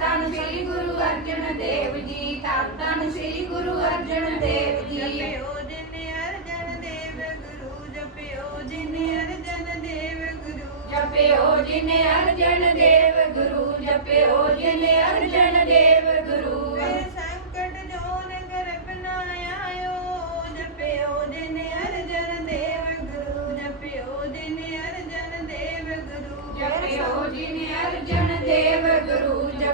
ਧੰਨ ਸ੍ਰੀ ਗੁਰੂ ਅਰਜਨ ਦੇਵ ਜੀ ਧੰਨ ਧੰਨ ਸ੍ਰੀ ਗੁਰੂ ਅਰਜਨ ਦੇਵ ਜੀ। ਜਪਿਓ ਜਿਨ ਅਰਜਨ ਦੇਵ ਗੁਰੂ ਜਪਿਓ ਜਿਨ ਅਰਜਨ ਦੇਵ ਗੁਰੂ। ਜਪਿਓ ਜਿਨ ਅਰਜਨ ਦੇਵ ਗੁਰੂ ਜਪਿਓ ਜਿਨ ਅਰਜਨ ਦੇਵ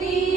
The.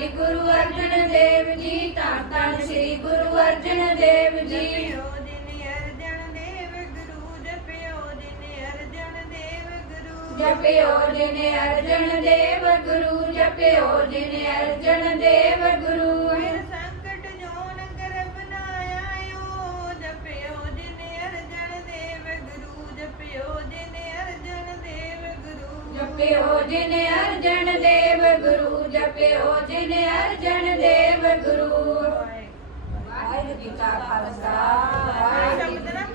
ਸ੍ਰੀ ਗੁਰੂ ਅਰਜਨ ਦੇਵ ਜੀ ਧੰਨ ਧੰਨ ਸ੍ਰੀ ਗੁਰੂ ਅਰਜਨ ਦੇਵ ਜੀ। ਜਪਿਓ ਜਿਨ ਅਰਜਨ ਦੇਵ ਗੁਰੂ ਜਪਿਓ ਜਿਨ ਅਰਜਨ ਦੇਵ ਜਪਿਓ ਜਿਨ ਅਰਜਨ ਦੇਵ ਗੁਰੂ ਗੁਰੂ। ਜਪਿਓ ਜਿਨ ਅਰਜਨ ਦੇਵ ਗੁਰੂ, ਜਪਿਓ ਜਿਨ ਅਰਜਨ ਦੇਵ ਗੁਰੂ। ਵਾਹਿਗੁਰੂ ਜੀ ਕਾ ਖਾਲਸਾ, ਵਾਹਿਗੁਰੂ